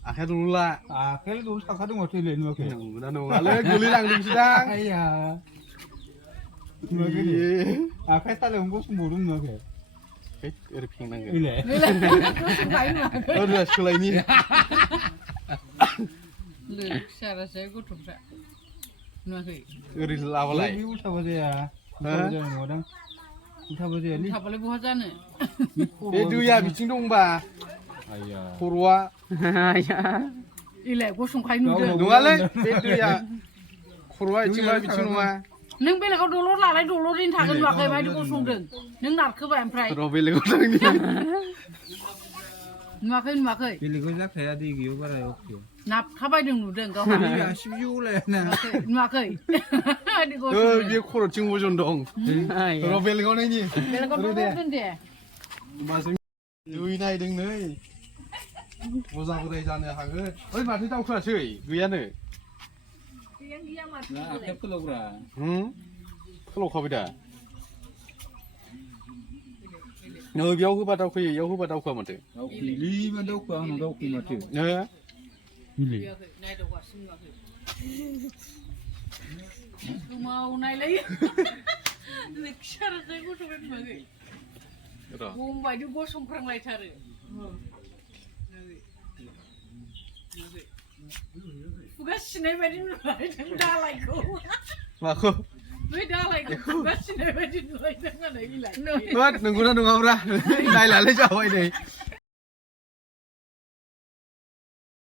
Akhirnya dulu lah. Akhirnya dulu sakit mau cilin oke. Udah nunggu guli langsung sedang. Iya. Begini. Akhirnya tak lembus burung oke. Udah pingin nangga. Ile. Udah sekolah ini. Lek cara saya gotofra. Nuakai. Udah lawal lagi. Ini udah apa ya? Udah apa modang? Udah apa ya? Tak boleh buat sana. Itu ya bicing dong ba. Ayah. Purwa. Ile gosong kai nu. Nunggu lagi. Itu ya. Purwa itu mah bicing dong ba. Neng bela kau dolor lalai dolorin takan nuakai mai di gosong deng. Neng nak ke bayam prai. Robel kau lagi. Nuakai. Pilih gue jak saya di giu bara oke. Nap kabai deng nu deng kau. Iya, siu le na. Nuakai. Di gosong. Dia kurang cinggu jondong. Robel kau lagi. Bela kau dolor deng dia. Masih duit naik deng nih. Bosang udah jalan hangat. Oh, berarti tahu kelas sih, gue ane. Nah, akhir ke lobra. Kalau kau beda. Nggak jauh ke batau kau, jauh ke batau kau mati. Aku pilih mana aku ang ada aku mati. Ya. Pilih. Nai dah buat semua ke. Tu mau nai lagi. Lek cara saya gosong kan bagai. Betul. Mumbai di gosong perang lagi cara. Bukan sini berdin mulai dah lagi ko. Mako. Dah lagi ko. Bukan sini berdin mulai dengan lagi lagi. Buat nunggu apa? Naik lale jauh ini.